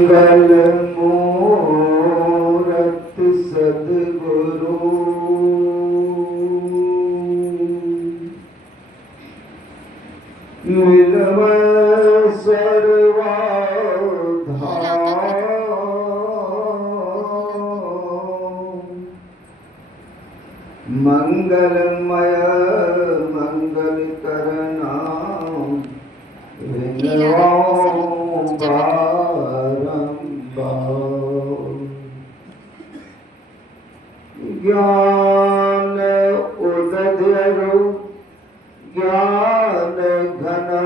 मंगल मूरत सद्गुरु मिलवै सर्वाधाम मंगलमय मंगल करना ज्ञान उदधरु ज्ञान घना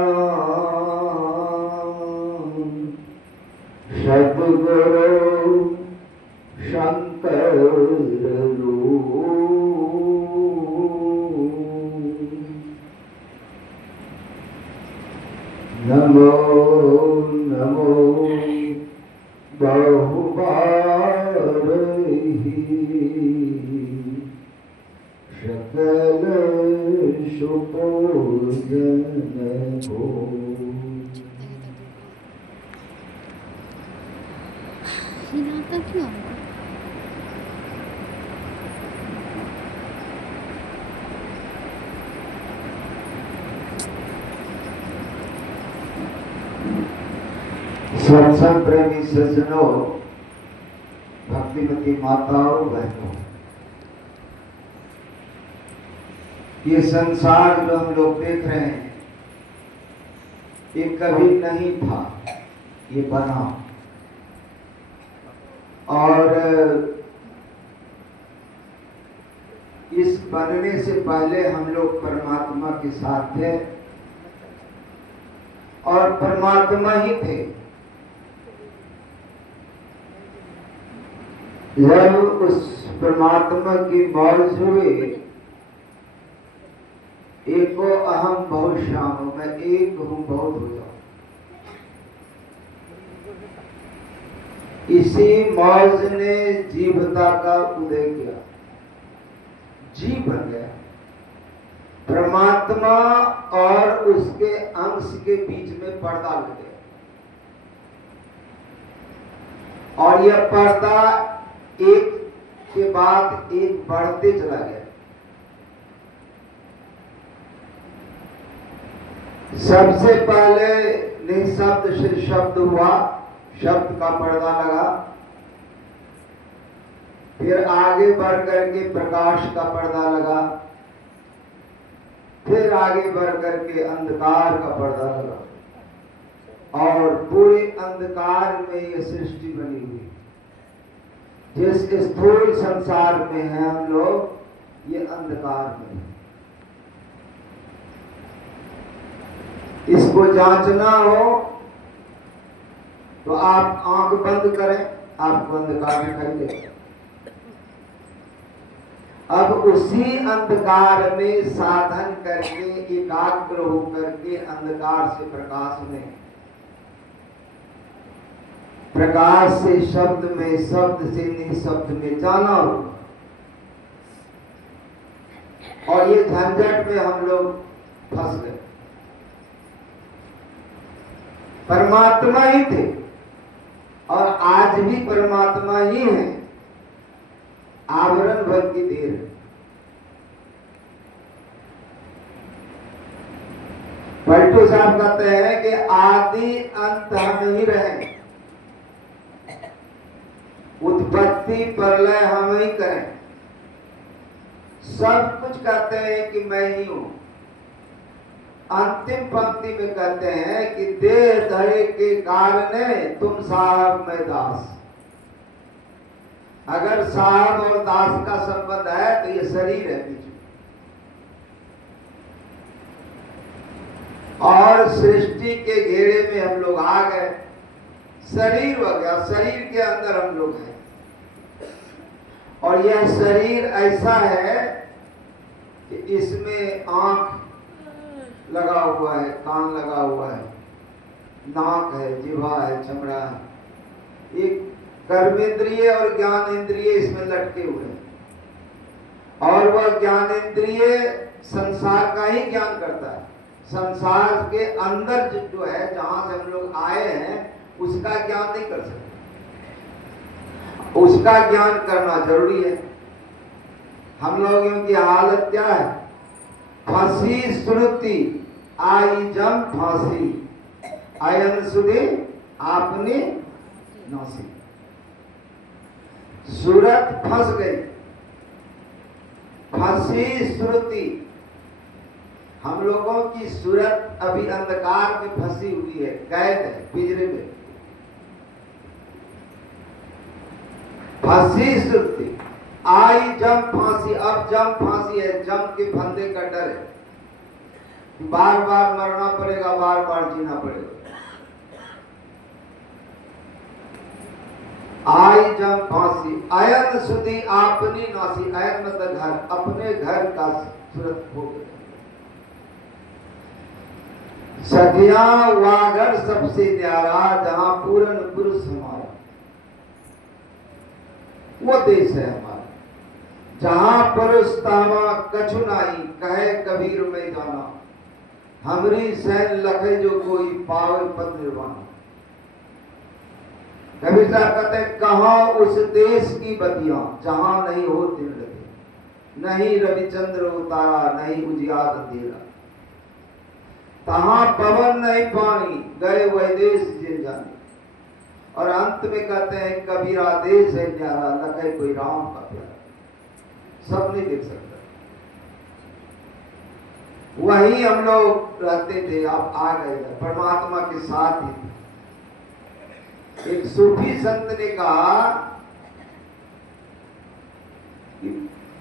सद्गुरु शंकर नमो नमो बहुबारहि सकल सुपूजन हो। हिलाता क्यों? सत्संग प्रेमी सज्जनों, भक्तिमती माताओं बहनों, ये संसार जो हम लोग देख रहे हैं ये कभी नहीं था, ये बना। और इस बनने से पहले हम लोग परमात्मा के साथ थे और परमात्मा ही थे। जब उस परमात्मा की मौज हुई, एको अहम बहुत श्याम, मैं एक हूं बहुत हो जाऊं, इसी मौज ने जीवता का उदय किया, जीव बन गया। परमात्मा और उसके अंश के बीच में पर्दा लग गया और यह पर्दा एक के बाद एक बढ़ते चला गया। सबसे पहले निःशब्द से शब्द हुआ, शब्द का पर्दा लगा, फिर आगे बढ़ करके प्रकाश का पर्दा लगा, फिर आगे बढ़ करके अंधकार का पर्दा लगा और पूरे अंधकार में यह सृष्टि बनी हुई। जिस स्थूल संसार में है हम लोग, ये अंधकार में है। इसको जांचना हो तो आप आंख बंद करें, आपको अंधकार दिखाई देगा। अब उसी अंधकार में साधन करके एकाग्र होकर के अंधकार से प्रकाश में, प्रकाश से शब्द में, शब्द से निःशब्द में जाना होगा। और ये झंझट में हम लोग फंस गए। परमात्मा ही थे और आज भी परमात्मा ही है, आवरण भर की देर है। पलटू साहब कहते हैं कि आदि अंत हम ही रहें, उत्पत्ति प्रलय हम ही करें, सब कुछ कहते हैं कि मैं ही हूं। अंतिम पंक्ति में कहते हैं कि देह धरे के कारणे तुम साहब मैं दास। अगर साहब और दास का संबंध है तो ये शरीर है बीच में। और सृष्टि के घेरे में हम लोग आ गए, शरीर हो गया, शरीर के अंदर हम लोग हैं। और यह शरीर ऐसा है कि इसमें आंख लगा हुआ है, कान लगा हुआ है, नाक है, जिह्वा है, चमड़ा है, एक कर्मेंद्रिय और ज्ञान इंद्रिय इसमें लटके हुए हैं। और वह ज्ञानेंद्रिय संसार का ही ज्ञान करता है। संसार के अंदर जो है, जहां से हम लोग आए हैं, उसका ज्ञान नहीं कर सकते। उसका ज्ञान करना जरूरी है। हम लोगों की हालत क्या है? फंसी श्रुति आई जम फांसी, आयन सुधी आपने नासी। सूरत फंस गई, फंसी श्रुति। हम लोगों की सूरत अभी अंधकार में फंसी हुई है, कैद है पिंजरे में। फंसी श्रुति आई जम फांसी। अब जम फांसी है, जम के फंदे का डर है, बार बार मरना पड़ेगा, बार बार जीना पड़ेगा। आई जम फांसी, अयन सुधी आपनी नासी। अयन मतलब घर, अपने घर का सूरत हो गया। सखिया वागर सबसे न्यारा, जहां पूर्ण पुरुष हमारा, वो देश है हमारा। जहां पुरुष तामा कछु नाई, कहे कबीर में जाना। हमरी सैन लखे जो कोई पावे पद निर्वाण। कबीर साहब कहते हैं, कहाँ उस देश की बतियां जहां नहीं हो दिन लगे, नहीं रविचंद्र उतारा, नहीं उजियार अंधेरा। तहां पवन नहीं पानी, गए वह देश जिन जाने। और अंत में कहते हैं, कबीरा देश है न्यारा, लखे कोई राम का प्यारा। सब नहीं देख सकता। वही हम लोग रहते थे, आप आ गए परमात्मा के साथ ही। एक सूफी संत ने कहा कि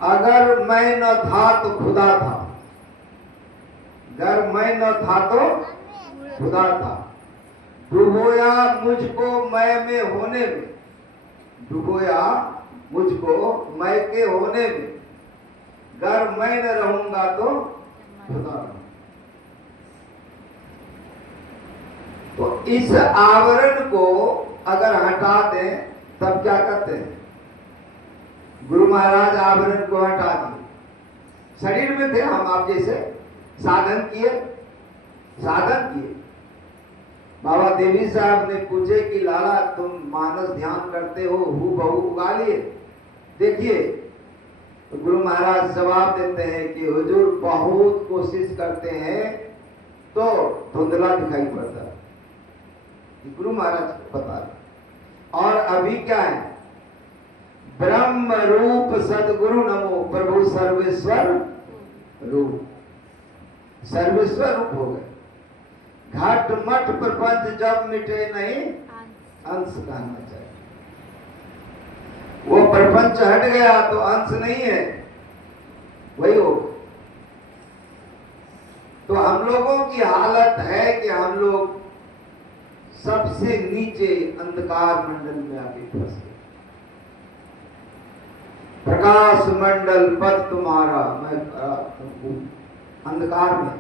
अगर मैं न था तो खुदा था, अगर मैं न था तो खुदा था। डुबोया मुझको मैं में होने में, डुबोया मुझको मैं के होने में। अगर मैं न रहूंगा तो खुदा। तो इस आवरण को अगर हटा दें तब क्या करते हैं? गुरु महाराज आवरण को हटा दिए। शरीर में थे हम, आप जैसे साधन किए, साधन किए। बाबा देवी साहब ने पूछे कि लाला तुम मानस ध्यान करते हो, हूबहू उगा लिए, देखिए। तो गुरु महाराज जवाब देते हैं कि हुजूर बहुत कोशिश करते हैं तो धुंधला दिखाई पड़ता है। गुरु महाराज बता रहे। और अभी क्या है? ब्रह्म रूप सदगुरु नमो, प्रभु सर्वेश्वर रूप, सर्वेश्वर रूप हो गए। घट मठ प्रपंच जब मिटे नहीं, अंश कहना चाहिए। वो प्रपंच हट गया तो अंश नहीं है, वही हो। तो हम लोगों की हालत है कि हम लोग सबसे नीचे अंधकार मंडल में आके फंस गए। प्रकाश मंडल पद तुम्हारा, मैं अंधकार में।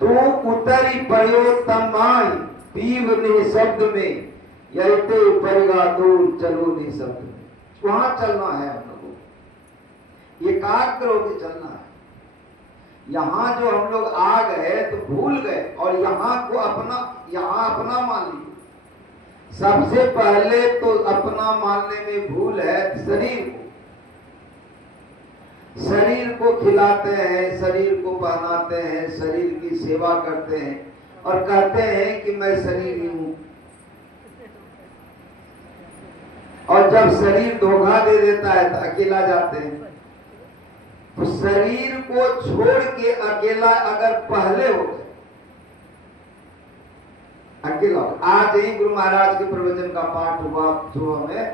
तो उतरी पर्योत्तम आई, पीव ने शब्द में, यते परिगा दूर चलो ने शब्द में। वहां चलना है हम लोगों को, एकाग्र होकर चलना है। यहां जो हम लोग आ गए तो भूल गए, और यहां को अपना, यहां अपना मान लिया। सबसे पहले तो अपना मानने में भूल है शरीर को। शरीर को खिलाते हैं, शरीर को पहनाते हैं, शरीर की सेवा करते हैं और कहते हैं कि मैं शरीर ही हूं। और जब शरीर धोखा दे देता है तो अकेला जाते हैं। तो शरीर को छोड़ के अकेला अगर पहले हो गए, अकेला। आज ही गुरु महाराज के प्रवचन का पाठ हुआ जो हमें,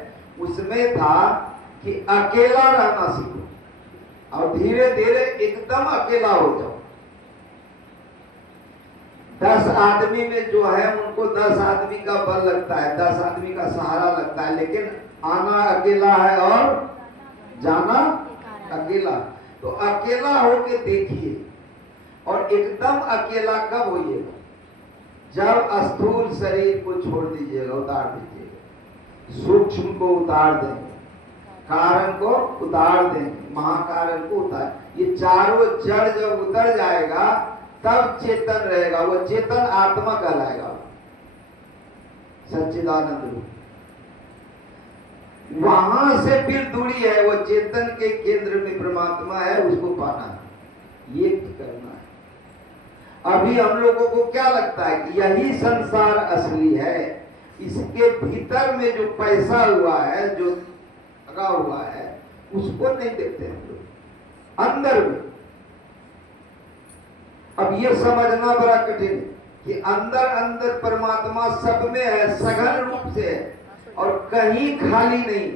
उसमें था कि अकेला रहना सीखो और धीरे धीरे एकदम अकेला हो जाओ। 10 आदमी में जो है उनको 10 आदमी का बल लगता है, 10 आदमी का सहारा लगता है, लेकिन आना अकेला है और जाना अकेला। तो अकेला होके देखिए, और एकदम अकेला कब होइएगा? जब स्थूल शरीर को छोड़ दीजिएगा, उतार दीजिएगा, सूक्ष्म को उतार देंगे, कारण को उतार देंगे, महाकारण को उतार, ये चारों जड़ जब उतर जाएगा तब चेतन रहेगा। वो चेतन आत्मा कहलाएगा। सच्चिदानंद रूप। वहां से फिर दूरी है, वो चेतन के केंद्र में परमात्मा है, उसको पाना है, ये करना है। अभी हम लोगों को क्या लगता है कि यही संसार असली है, इसके भीतर में जो पैसा हुआ है, जो लगा हुआ है, उसको नहीं देखते हम लोग अंदर में। अब ये समझना बड़ा कठिन है कि अंदर अंदर परमात्मा सब में है, सघन रूप से है, और कहीं खाली नहीं,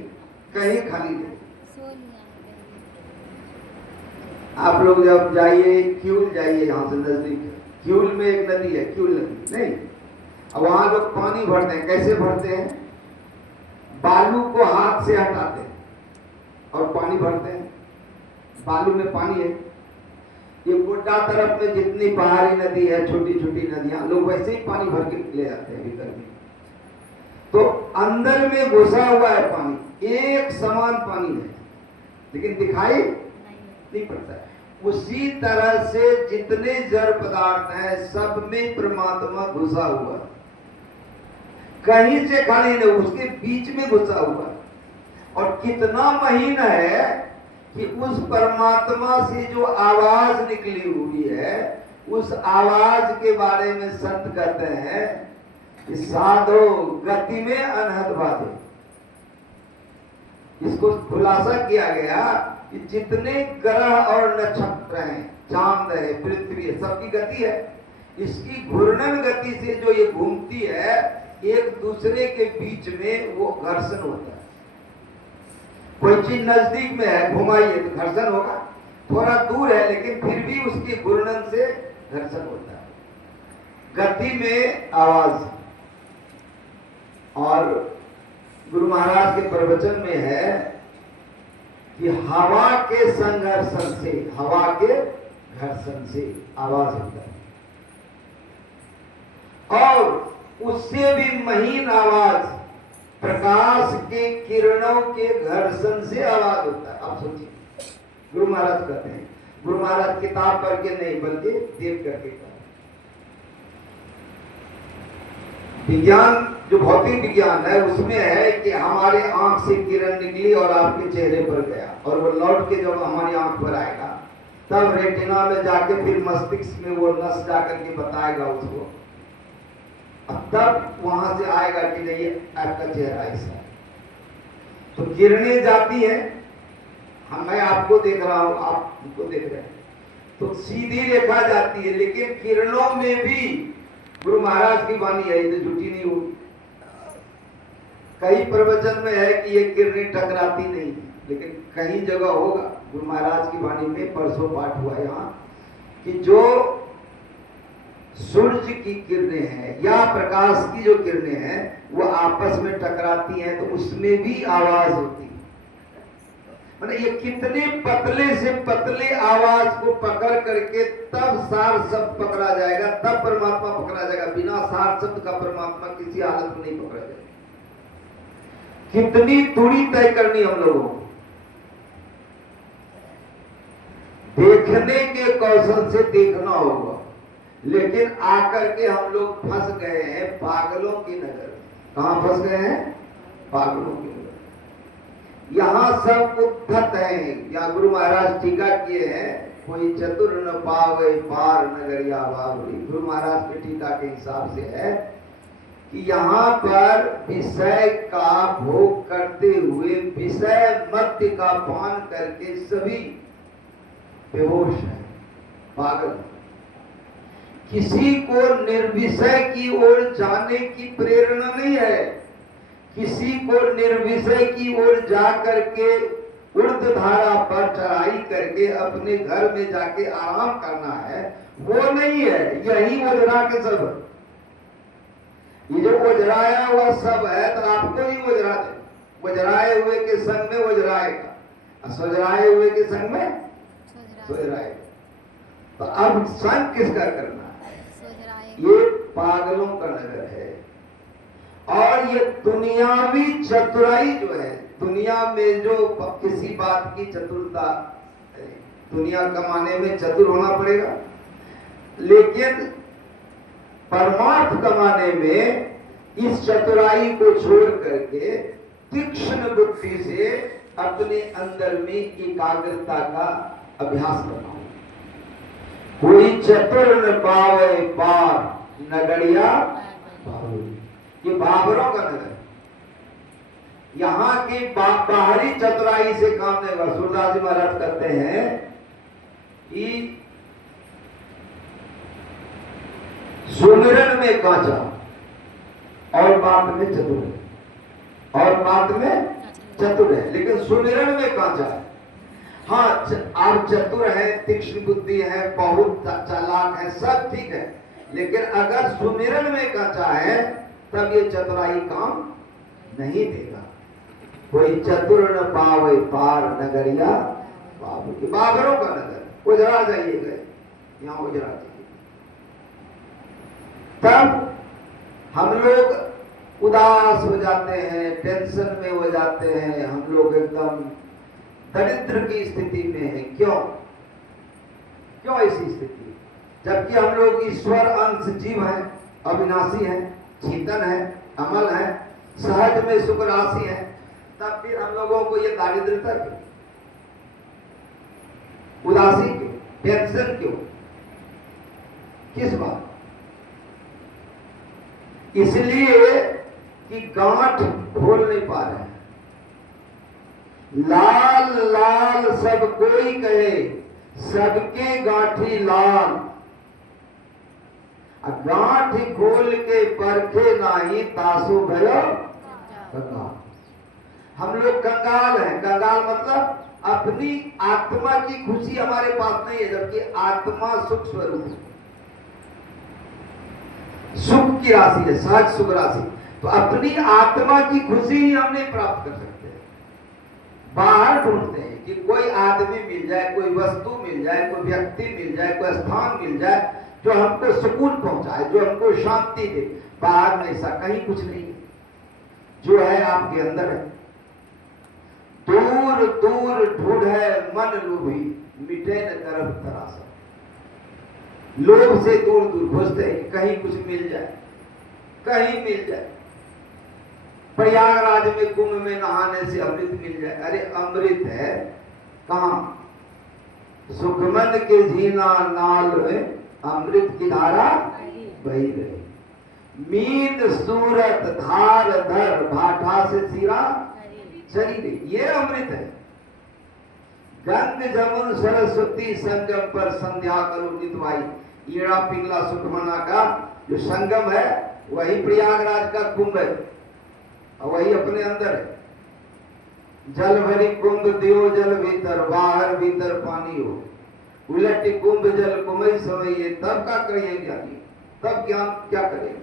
कहीं खाली नहीं। आप लोग जब जाइए क्यूल जाइए, यहाँ से नजदीक क्यूल में एक नदी है, क्यूल नदी नहीं, अब वहां लोग पानी भरते हैं। कैसे भरते हैं? बालू को हाथ से हटाते हैं और पानी भरते हैं। बालू में पानी है। ये गोड्डा तरफ में जितनी पहाड़ी नदी है, छोटी छोटी नदियां, लोग वैसे ही पानी भर के ले जाते हैं भीतर में। तो अंदर में घुसा हुआ है पानी, एक समान पानी है, लेकिन दिखाई नहीं पड़ता है। उसी तरह से जितने जड़ पदार्थ हैं, सब में परमात्मा घुसा हुआ है, कहीं से खाली नहीं, उसके बीच में घुसा हुआ है। और कितना महीन है कि उस परमात्मा से जो आवाज निकली हुई है, उस आवाज के बारे में संत कहते हैं कि साधो गति में अनहद बाधे। इसको खुलासा किया गया कि जितने ग्रह और नक्षत्र हैं, चांद है, पृथ्वी है, सबकी गति है। इसकी घूर्णन गति से जो ये घूमती है, एक दूसरे के बीच में वो घर्षण होता है। कोई चीज नजदीक में है, घुमाइए तो घर्षण होगा, थोड़ा दूर है लेकिन फिर भी उसकी घूर्णन से घर्षण होता है। गति में आवाज। और गुरु महाराज के प्रवचन में है कि हवा के संघर्षण से, हवा के घर्षण से आवाज होता है। और उससे भी महीन आवाज प्रकाश के किरणों के घर्षण से आवाज होता है। आप सोचिए, गुरु महाराज कहते हैं, गुरु महाराज किताब पढ़ के नहीं बल्कि देख करके कहते। विज्ञान जो भौतिक विज्ञान है उसमें है कि हमारे आंख से किरण निकली और आपके चेहरे पर गया, और वो लौट के जब हमारी आंख पर आएगा तब रेटिना में जाके फिर मस्तिष्क में वो नस जाकर के बताएगा उसको, तब वहां से आएगा कि नहीं आपका चेहरा ऐसा है। तो किरणें जाती है, मैं आपको देख रहा हूं, आप हमको देख रहे हैं, तो सीधी रेखा जाती है, लेकिन किरणों में भी गुरु महाराज की वाणी है, ये झूठी नहीं होगी। कई प्रवचन में है कि ये किरणें टकराती नहीं, लेकिन कहीं जगह होगा। गुरु महाराज की वाणी में परसों पाठ हुआ यहाँ कि जो सूर्य की किरणें हैं या प्रकाश की जो किरणें हैं वो आपस में टकराती हैं, तो उसमें भी आवाज होती है। मतलब ये कितने पतले से पतले आवाज को पकड़ करके तब सार शब्द पकड़ा जाएगा, तब परमात्मा पकड़ा जाएगा। बिना सार शब्द का परमात्मा किसी हालत में नहीं पकड़ा जाएगा। कितनी दूरी तय करनी हम लोगों को, देखने के कौशल से देखना होगा। लेकिन आकर के हम लोग फंस गए हैं पागलों की नजर में। कहां फंस गए हैं? पागलों की नजर। यहाँ सब उद्धत हैं। या गुरु महाराज टीका किए हैं, कोई चतुर न पावे पार नगरिया बावरी। गुरु महाराज के टीका के हिसाब से है कि यहाँ पर विषय का भोग करते हुए विषय मध्य का पान करके सभी बेहोश है, पागल। किसी को निर्विषय की ओर जाने की प्रेरणा नहीं है। किसी को निर्विषय की ओर जा करके उर्ध धारा पर चढ़ाई करके अपने घर में जाके आराम करना है, वो नहीं है। यही ओझरा के सब है। ये जो ओझराया हुआ सब है तो आपको ही ओझरा दे। ओझराए हुए के संग में ओझराएगा, और सोझराए हुए के संग में सोझराएगा। तो अब संग किसका करना? ये पागलों का नगर है। और ये दुनियावी चतुराई जो है, दुनिया में जो किसी बात की चतुरता, दुनिया कमाने में चतुर होना पड़ेगा, लेकिन परमार्थ कमाने में इस चतुराई को छोड़ करके तीक्ष्ण बुद्धि से अपने अंदर में एकाग्रता का अभ्यास करना होगा। कोई चतुर न पावे पार नगरिया बाबुल। ये बाबरों का नगर, यहाँ की बाहरी चतुराई से काम नहीं होगा। सूरदास जी महाराज कहते हैं कि सुमिरन में कांचा और बात में चतुर है, और बात में चतुर है, लेकिन सुमिरन में कांचा है। हाँ, आप चतुर है, तीक्ष्ण बुद्धि है, बहुत चालाक है, सब ठीक है, लेकिन अगर सुमिरन में कांचा है तब ये चतुराई काम नहीं देगा। कोई चतुर न पावे पार नगरिया बाबू की। बाबरों का नगर, उजरा जाइएगा, यहाँ उजरा जाइए। तब हम लोग उदास हो जाते हैं, टेंशन में हो जाते हैं, हम लोग एकदम दरिद्र की स्थिति में है। क्यों क्यों ऐसी स्थिति? जबकि हम लोग ईश्वर अंश जीव हैं, अविनाशी हैं, चेतन है, अमल है, सहज में सुख राशि है, तब फिर हम लोगों को ये दारिद्रता क्यों, उदासी क्यों, टेंशन क्यों, किस बात? इसलिए कि गांठ खोल नहीं पा रहे हैं। लाल लाल सब कोई कहे, सबके गांठी लाल। गांठ खोल के परखे नाही, तासो भयो कंगाल। हम लोग कंगाल हैं। कंगाल मतलब अपनी आत्मा की खुशी हमारे पास नहीं है, जबकि आत्मा सुख स्वरूप है, सुख की राशि है, सहज सुख राशि। तो अपनी आत्मा की खुशी ही हम नहीं प्राप्त कर सकते। बाहर ढूंढते हैं कि कोई आदमी मिल जाए, कोई वस्तु मिल जाए, कोई व्यक्ति मिल जाए, कोई स्थान मिल जाए जो हमको सुकून पहुंचाए, जो हमको शांति दे। बाहर में ऐसा कहीं कुछ नहीं है, जो है आपके अंदर है। दूर दूर ढूंढे मन लोभी, मिटे न तरफ तरासा। लोभ से दूर दूर खोजते हैं कि कहीं कुछ मिल जाए, कहीं मिल जाए। प्रयागराज में कुंभ में नहाने से अमृत मिल जाए। अरे अमृत है कहां? सुखमन के झीना नाल में अमृत की धारा बही रही। मीन सूरत धार धर, भाठा से सिरा चली गई, ये अमृत है। गंग जमुन सरस्वती संगम पर संध्या करो नितवाई। ईड़ा पिंगला सुखमना का जो संगम है वही प्रयागराज का कुंभ है, और वही अपने अंदर है। जल भरी कुंभ दियो जल भीतर, बाहर भीतर पानी हो। उलट कुंभ जल कुमई सवैये, तब का करिए ज्ञानी, तब ज्ञान क्या करेगा?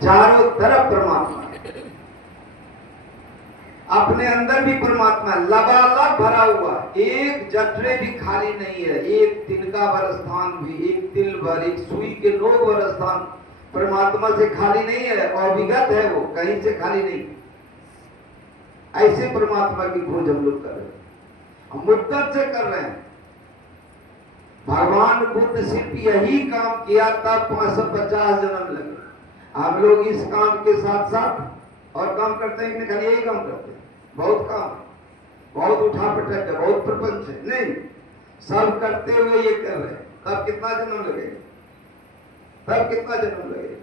चारों तरफ परमात्मा है, अपने अंदर भी परमात्मा लबालब भरा हुआ, एक जठरे भी खाली नहीं है, एक तिनका भर स्थान भी, एक तिल भर, एक सुई के नोक भर स्थान परमात्मा से खाली नहीं है। अविगत है वो, कहीं से खाली नहीं। ऐसे परमात्मा की खोज हम लोग कर रहे हैं, हम मुद्दत से कर रहे हैं। भगवान बुद्ध सिर्फ यही काम किया, तब 550 जन्म लगे। हम लोग इस काम के साथ साथ और काम करते हैं कि नहीं? खाली यही काम करते हैं। बहुत काम, बहुत उठा पटक है, बहुत प्रपंच है, नहीं, सब करते हुए ये कर रहे हैं। तब कितना जन्म लगेगा? तब कितना जन्म लगेगा?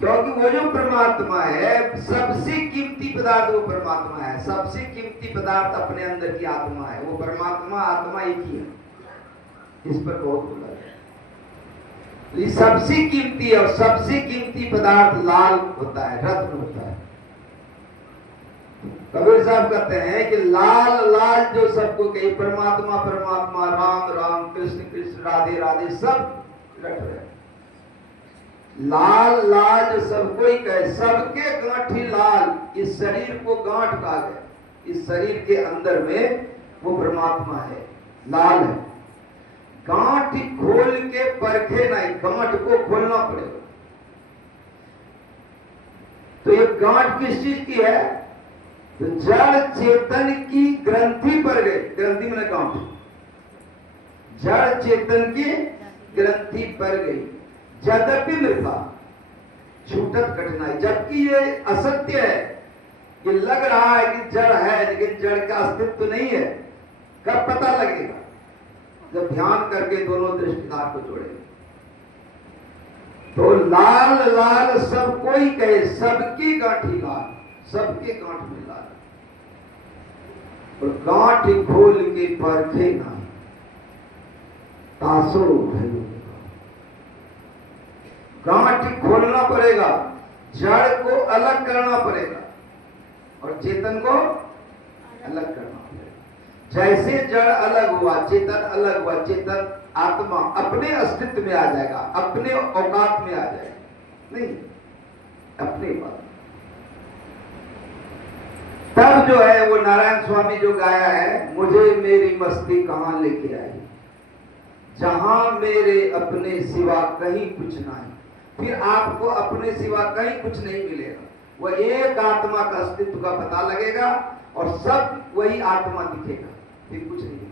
क्योंकि वो जो परमात्मा है, सबसे कीमती पदार्थ वो परमात्मा है। सबसे कीमती पदार्थ अपने अंदर की आत्मा है। वो परमात्मा आत्मा एक ही है, इस पर बहुत बोला है। ये सबसे कीमती और सबसे कीमती पदार्थ लाल होता है, रत्न होता है। कबीर साहब कहते हैं कि लाल लाल जो सबको कही, परमात्मा परमात्मा, राम राम, कृष्ण कृष्ण, राधे राधे, सब रट रहे। लाल लाल जो सबको ही कहे, सबके गांठी लाल। इस शरीर को गांठ कहा गया, इस शरीर के अंदर में वो परमात्मा है, लाल है। गांठ खोल के परखे नहीं, गांठ को खोलना पड़ेगा। तो ये गांठ किस चीज की है? तो जड़ चेतन की ग्रंथि पर गई। ग्रंथि मैंने गांठ, जड़ चेतन की ग्रंथि पर गई। यद्यपि मृता, छूटत कठिनाई, जबकि ये असत्य है कि लग रहा है कि जड़ है लेकिन जड़ का अस्तित्व नहीं है। कब पता लगेगा? जब ध्यान करके दोनों दृष्टिदार को जोड़ेंगे। तो लाल लाल सब कोई कहे, सबकी गांठी लाल, सबके गांठ में लाल, और गांठ खोल के परखे ना तासो भयो। गांठ खोलना पड़ेगा, जड़ को अलग करना पड़ेगा और चेतन को अलग करना पड़ेगा। जैसे जड़ अलग हुआ, चेतन अलग हुआ, चेतन आत्मा अपने अस्तित्व में आ जाएगा, अपने औकात में आ जाएगा, नहीं अपनी बात। तब जो है वो नारायण स्वामी जो गाया है, मुझे मेरी मस्ती कहां लेके आई, जहां मेरे अपने सिवा कहीं कुछ नहीं। फिर आपको अपने सिवा कहीं कुछ नहीं मिलेगा, वह एक आत्मा का अस्तित्व का पता लगेगा और सब वही आत्मा दिखेगा, फिर कुछ नहीं दिखेगा।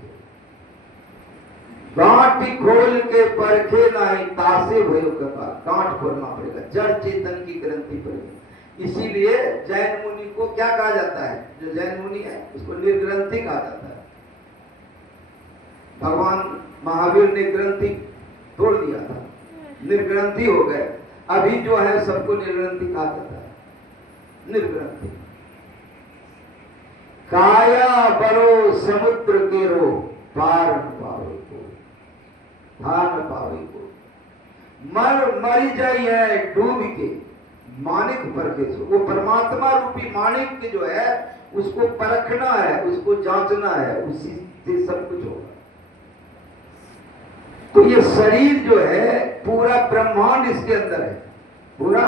गांठ खोल के परखे नहीं तासे भयो कपाल, गांठ खोलना पड़ेगा, जड़ चेतन की ग्रंथि पड़ेगी। इसीलिए जैन मुनि को क्या कहा जाता है? जो जैन मुनि है उसको निर्ग्रंथि कहा जाता है। भगवान महावीर ने ग्रंथि तोड़ दिया था, निर्ग्रंथि हो गए। अभी जो है सबको निर्ग्रंथि कहा जाता है, निर्ग्रंथि। काया बरो समुद्र के रो, पार न पावे को, भार न पावे को। मरी जाई है डूब के, मानिक परखे सो। वो परमात्मा रूपी मानिक के जो है उसको परखना है, उसको जांचना है, उसी से सब कुछ होगा। तो ये शरीर जो है पूरा ब्रह्मांड इसके अंदर है, पूरा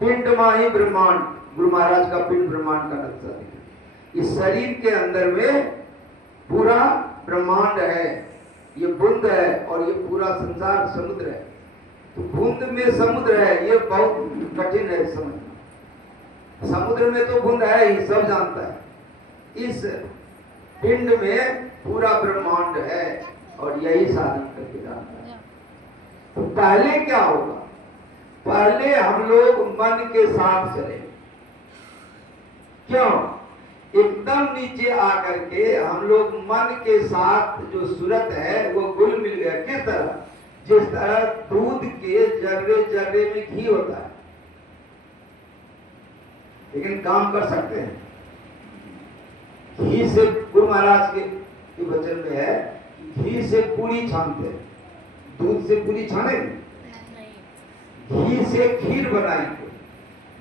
पिंड माही ब्रह्मांड। गुरु महाराज का पिंड ब्रह्मांड का नक्शा देखिए। इस शरीर के अंदर में पूरा ब्रह्मांड है, ये बूंद है और ये पूरा संसार समुद्र है। तो बूंद में समुद्र है, ये बहुत कठिन है समझना। समुद्र में तो बूंद है ही, सब जानता है। इस पिंड में पूरा ब्रह्मांड है और यही साधन करके जानता है। तो पहले क्या होगा? पहले हम लोग मन के साथ चले। क्यों? एकदम नीचे आकर के हम लोग मन के साथ जो सूरत है वो घुल मिल गया। किस तरह? जिस तरह दूध के जर्रे जर्रे में घी होता है, लेकिन काम कर सकते हैं। घी से, गुरु महाराज के वचन में है, घी से पूरी छानते हैं, दूध से पूरी छानेंगे? घी से खीर बनाएंगे,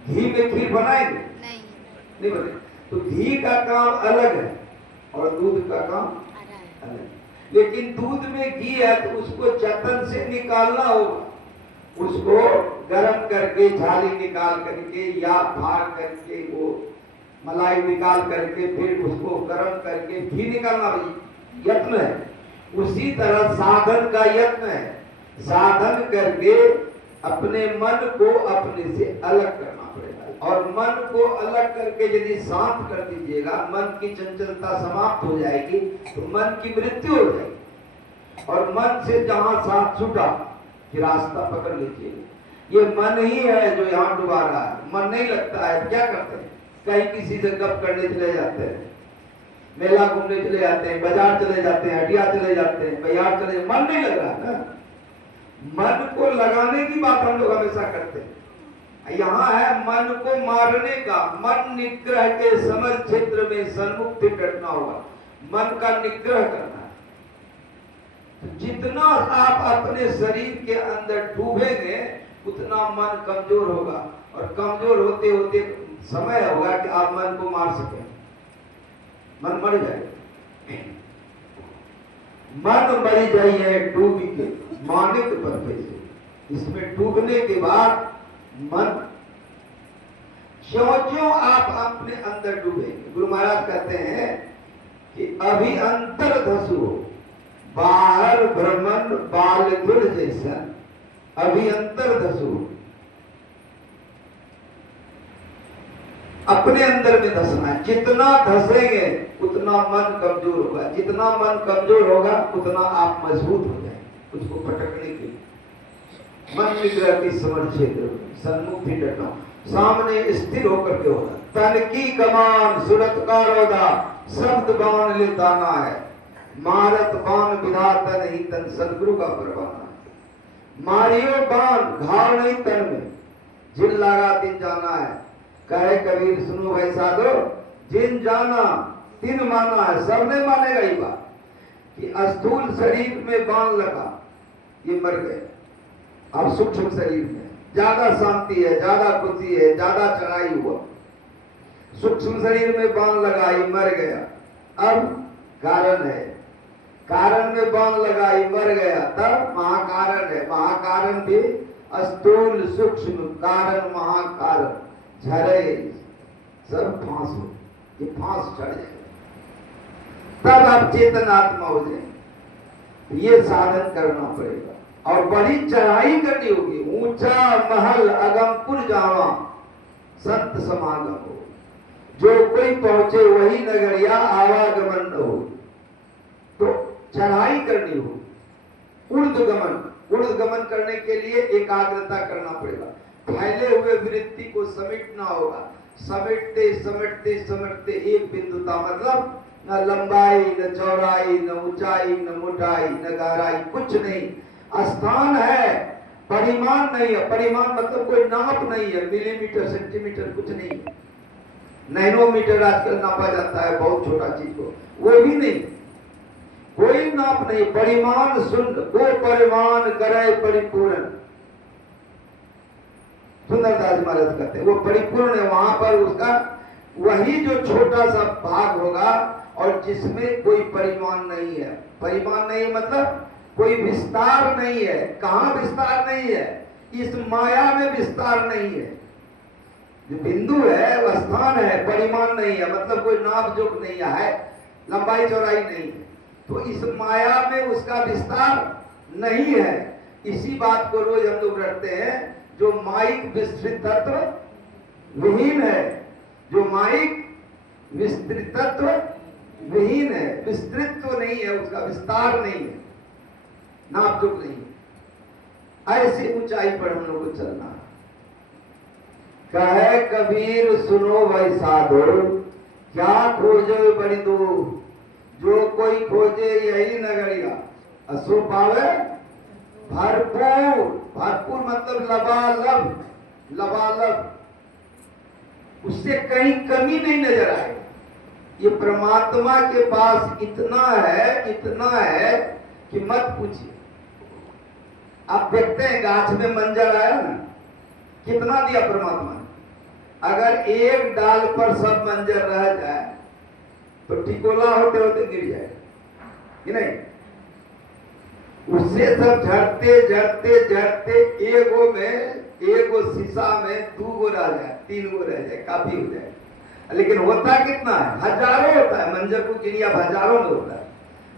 घी में खीर बनाएंगे? नहीं बने। तो घी का काम अलग है और दूध का काम अलग है। लेकिन दूध में घी है तो उसको जतन से निकालना होगा, उसको गर्म करके झाली निकाल करके या भार करके वो मलाई निकाल करके फिर उसको गर्म करके घी निकालना यत्न है। उसी तरह साधन का यत्न है, साधन करके अपने मन को अपने से अलग करना पड़ेगा। और मन को अलग करके यदि शांत कर दीजिएगा, मन की चंचलता समाप्त हो जाएगी, तो मन की मृत्यु हो जाएगी। और मन से जहां साथ छूटा कि रास्ता पकड़ लीजिए। ये मन ही है जो यहाँ डुबा रहा है। मन नहीं लगता है, क्या करते हैं? कहीं किसी से गप करने चले जाते हैं, मेला घूमने चले जाते हैं, बाजार चले जाते हैं, हटिया चले जाते हैं, बाजार चले, मन नहीं लग रहा है ना। मन को लगाने की बात हम लोग हमेशा करते हैं। यहाँ है मन को मारने का। मन निग्रह के समर क्षेत्र में सन्मुक्ति घटना होगा, मन का निग्रह करना है। जितना आप अपने शरीर के अंदर डूबेंगे उतना मन कमजोर होगा, और कमजोर होते होते समय होगा कि आप मन को मार सकें, मन मर जाएगा। मन मरी जाइए डूब के मानिक परखे से। इसमें डूबने के बाद मन ज्यों-ज्यों आप अपने अंदर डूबेंगे, गुरु महाराज कहते हैं कि अभी अंतर धसु बाहर भ्रमण बालगुर जैसा, अभी अंतर धसु, अपने अंदर में धसना है। जितना धसेंगे उतना मन कमजोर होगा, जितना मन कमजोर होगा उतना आप मजबूत हो जाएंगे उसको पटकने के लिए। मन निग्रह की समर क्षेत्र सन्मुख भी डटना, सामने स्थिर होकर के होना। तन की कमान सुरत का रौदा, शब्द बाण ले दाना है, मारत बाण विधाता नहीं तन सदगुरु का परवाना है। मारियो बाण घाव नहीं तन में, जिन लगा दिन जाना है। कहे कबीर सुनो भाई साधो, जिन जाना तिन माना है। सबने मानेगा ये बात कि स्थूल शरीर में बाण लगा, ये मर गए। अब सूक्ष्म शरीर में ज्यादा शांति है, ज्यादा खुशी है, ज्यादा चढ़ाई हुआ। सूक्ष्म शरीर में बाण लगा, ये मर गया। अब कारण है, कारण में बाण लगा, ये मर गया। तब महाकारण है, महाकारण भी स्थूल सूक्ष्म कारण महाकारण झरे सब फांस हो, ये फांस चढ़ जाए तब आप चेतन आत्मा हो जाए। ये साधन करना पड़ेगा और बड़ी चढ़ाई करनी होगी। ऊंचा महल अगमपुर जावा, संत समागम हो। जो कोई पहुंचे वही नगरिया, आवागमन न हो। तो चढ़ाई करनी हो, ऊर्ध्वगमन। ऊर्ध्वगमन करने के लिए एकाग्रता करना पड़ेगा। फैले हुए वृत्ति को समेटना होगा। समेटते समेटते समेटते एक बिंदुता, मतलब न लंबाई न चौड़ाई न ऊंचाई न मोटाई न गहराई, कुछ नहीं। स्थान है, परिमाण नहीं है। परिमाण मतलब कोई नाप नहीं है, मिलीमीटर सेंटीमीटर कुछ नहीं है। नैनोमीटर आजकल नापा जाता है बहुत छोटा चीज को, वो भी नहीं, कोई नाप नहीं। परिमाण शून्य, वो परिमाण करे परिपूर्ण। सुंदरदास महाराज कहते हैं वो परिपूर्ण है। वहां पर उसका वही जो छोटा सा भाग होगा और जिसमें कोई परिमाण नहीं है। परिमाण नहीं मतलब कोई विस्तार नहीं है। कहां विस्तार नहीं है? इस माया में विस्तार नहीं है। जो बिंदु है वह स्थान है, परिमाण नहीं है, मतलब कोई नाप जोक नहीं है, लंबाई चौड़ाई नहीं है। तो इस माया में उसका विस्तार नहीं है। इसी बात को रोज हम लोग रखते हैं। जो माइक विस्तृत तत्व विहीन है, जो माइक विस्तृत तत्व विहीन है, विस्तृत तो नहीं है, उसका विस्तार नहीं है, नाप जोक नहीं है। ऐसी ऊंचाई पर हम लोग को चलना है। कहे कबीर सुनो भाई साधो, क्या खोजो बड़ी दूर, जो कोई खोजे यही नगरिया, असो पावे भरपूर। भरपूर मतलब लबालब, लबालब, उससे कहीं कमी नहीं नजर आए। ये परमात्मा के पास इतना है, इतना है कि मत पूछिए। आप देखते हैं गाछ में मंजर आया ना, कितना दिया परमात्मा ने। अगर एक डाल पर सब मंजर रह जाए तो टिकोला होते होते गिर जाए कि नहीं? उससे सब झड़ते झड़ते झड़ते एगो में, एगो शीशा में 2 गो रह जाए, 3 गो रह जाए, काफी हो जाए। लेकिन होता कितना है? हजारों होता है। मंजर को गिनिए हजारों में होता है।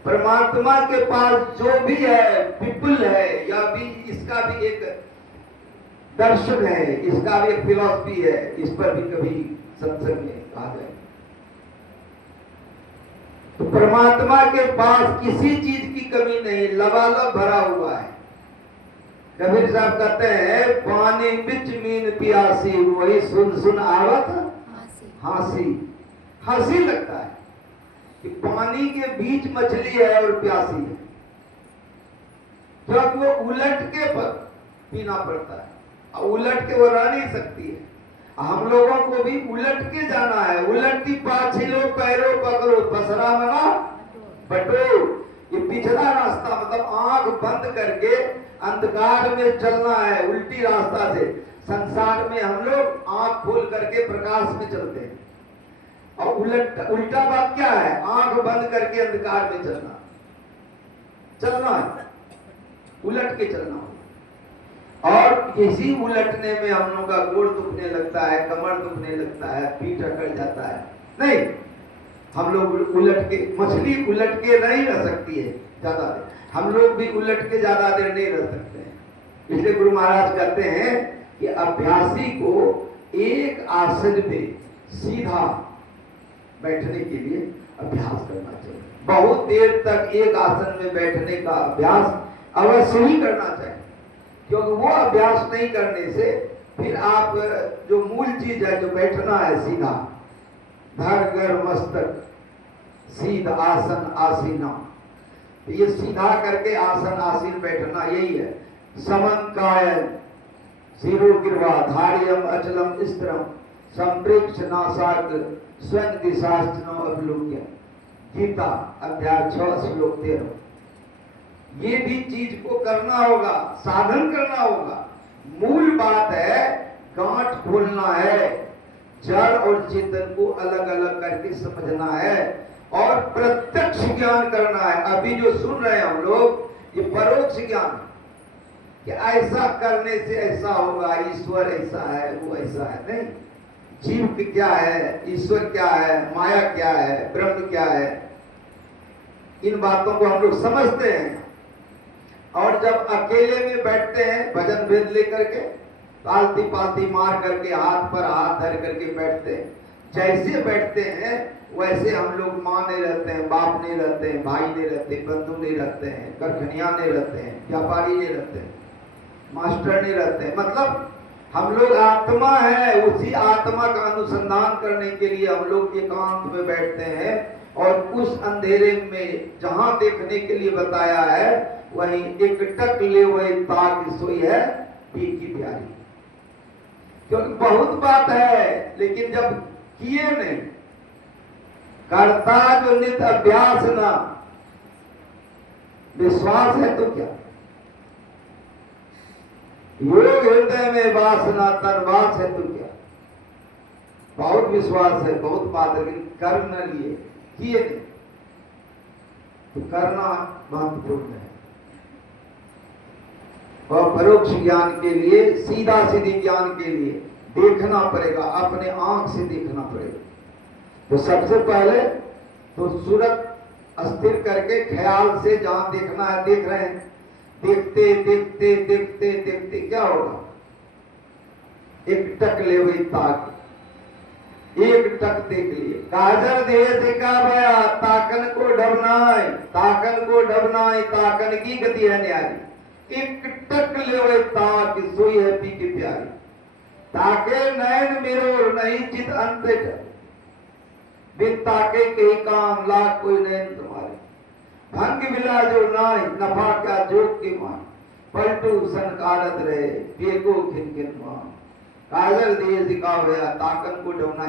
परमात्मा के पास जो भी है, विपुल है, या भी इसका भी एक दर्शन है, इसका भी एक फिलॉसफी है। इस पर भी कभी सत्संग में कहा जाए तो परमात्मा के पास किसी चीज की कमी नहीं, लबालब भरा हुआ है। कबीर साहब कहते हैं पानी बिच मीन पियासी, वही सुन सुन आवत हंसी। हंसी लगता है कि पानी के बीच मछली है और प्यासी है, जब वो उलट के पर पीना पड़ता है। उलट के वो रह नहीं सकती है। हम लोगों को भी उलट के जाना है। उलटती पाछिलो पैरों पकड़ो, पसरा मना बटो। ये पिछला रास्ता मतलब आंख बंद करके अंधकार में चलना है, उल्टी रास्ता से। संसार में हम लोग आंख खोल करके प्रकाश में चलते हैं। और उल्टा बात क्या है? आंख बंद करके अंधकार में चलना है, उलट के चलना है। और इसी उलटने में हम लोग का गोड़ दुखने लगता है, कमर दुखने लगता है, पीठ अकड़ जाता है। नहीं, हम लोग उलट के, मछली उलट के नहीं रह सकती है ज्यादा देर, हम लोग भी उलट के ज्यादा देर नहीं रह सकते हैं। इसलिए गुरु महाराज कहते हैं कि अभ्यासी को एक आसन पे सीधा बैठने के लिए अभ्यास करना चाहिए। बहुत देर तक एक आसन में बैठने का अभ्यास अवश्य ही करना चाहिए, क्योंकि वो अभ्यास नहीं करने से फिर आप जो मूल चीज है, जो बैठना है सीधा, धर गर मस्तक सीध आसन आसीना, तो ये सीधा करके आसन आसीन बैठना, यही है। समन कायन सिरो गिरवा धार्यम अचलम स्थिरम संप्रेक्ष नासाग्र स्वयं दिशास्त्रम अवलोक्य, गीता अध्याय 6 श्लोक 13। ये भी चीज को करना होगा, साधन करना होगा। मूल बात है गांठ खोलना है, जड़ और चेतन को अलग अलग करके समझना है और प्रत्यक्ष ज्ञान करना है। अभी जो सुन रहे हैं हम लोग, ये परोक्ष ज्ञान, कि ऐसा करने से ऐसा होगा, ईश्वर ऐसा है, वो ऐसा है, नहीं। जीव क्या है, ईश्वर क्या है, माया क्या है, ब्रह्म क्या है, इन बातों को हम लोग समझते हैं। और जब अकेले में बैठते हैं भजन भेद लेकर के, पालती पालती मार करके हाथ पर हाथ धर करके बैठते हैं, जैसे बैठते हैं वैसे हम लोग माँ नहीं रहते हैं, बाप नहीं रहते हैं, भाई नहीं रहते, बंधु नहीं रहते हैं, कारखानिया नहीं रहते हैं, व्यापारी नहीं रहते हैं, मास्टर नहीं रहते हैं। मतलब हम लोग आत्मा है, उसी आत्मा का अनुसंधान करने के लिए हम लोग एकांत में बैठते हैं और उस अंधेरे में जहां देखने के लिए बताया है वहीं एक टक ले वही ताक सोई है पी की प्यारी। क्योंकि बहुत बात है, लेकिन जब किए नहीं, करता जो नित अभ्यास ना, विश्वास है तो क्या, योग हृदय में वासना तनवास है तो क्या। बहुत विश्वास है, बहुत बात है, लेकिन कर न लिए, किए नहीं, तो करना महत्वपूर्ण है। और परोक्ष ज्ञान के लिए, सीधा सीधी ज्ञान के लिए देखना पड़ेगा, अपने आंख से देखना पड़ेगा। तो सबसे पहले तो सूरत स्थिर करके ख्याल से जहां देखना है देख रहे हैं, देखते देखते देखते देखते क्या होगा, एक टक ले हुई ताक, एक टक देख लिए। काजर देह से का भया ताकन को डबनाए, ताकन को डबनाए, ताकन की गति है न्यारी। एक टक ले हुए ताक सोई है पी की प्यारी, ताके नयन मेरो नहीं चित अंत, बिन ताके के काम लाख कोई नयन तुम्हारे। भंग मिला जो नाय नफा क्या जोग के मान, पलटू संकारत रहे बेको खिन खिन मान। काजल दिए सिखा हुआ ताकन को डबना।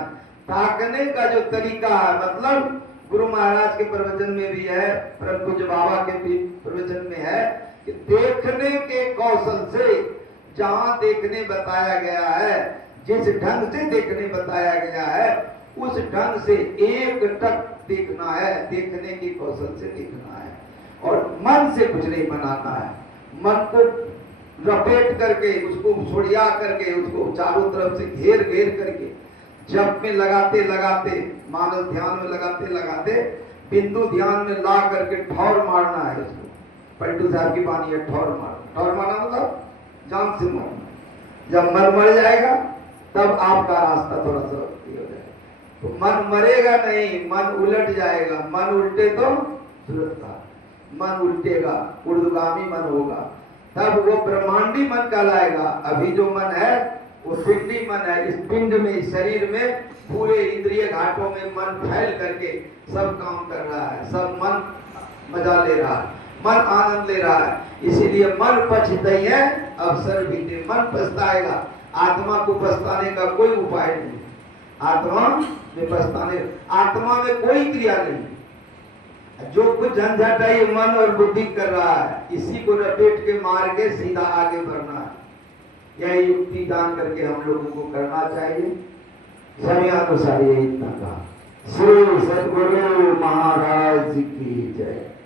ताकने का जो तरीका है, मतलब गुरु महाराज के प्रवचन में भी है, परम पूज्य बाबा के भी प्रवचन में है कि देखने के कौशल से जहां देखने बताया गया है, जिस ढंग से देखने बताया गया है, उस ढंग से एक टक देखना है, देखने की कौशल से देखना है। और मन से कुछ नहीं बनाना है, मन को लपेट करके, उसको छोड़िया करके, उसको चारों तरफ से घेर घेर करके जप में लगाते लगाते, मानस ध्यान में लगाते लगाते, बिंदु ध्यान में ला करके ठौर मारना है उसको। पलटू साहब की बानी है, ठौर मारना। ठौर मारना मतलब जान से मरना। जब मन मर जाएगा तब आपका रास्ता थोड़ा सा हो जाएगा। तो मन मरेगा नहीं, मन उलट जाएगा। मन उल्टे तो सुरक्षा, मन उल्टेगा, ऊर्ध्वगामी मन होगा, तब वो ब्रह्मांडी मन कहलाएगा। अभी जो मन है वो पिंडी मन है। इस पिंड में, इस शरीर में, पूरे इंद्रिय घाटों में मन फैल करके सब काम कर रहा है, सब मन मजा ले रहा है, मन आनंद ले रहा है। इसीलिए मन पछताई है अवसर बीते। मन पछताएगा, आत्मा को पछताने का कोई उपाय नहीं। आत्मा में पछताने, आत्मा में कोई क्रिया नहीं। जो कुछ झंझट है ये मन और बुद्धि कर रहा है, इसी को लपेट के मार के सीधा आगे बढ़ना है। यह युक्ति जान करके हम लोगों को करना चाहिए। समयानुसार ये इतना कहा। श्री सद्गुरु महाराज की जय।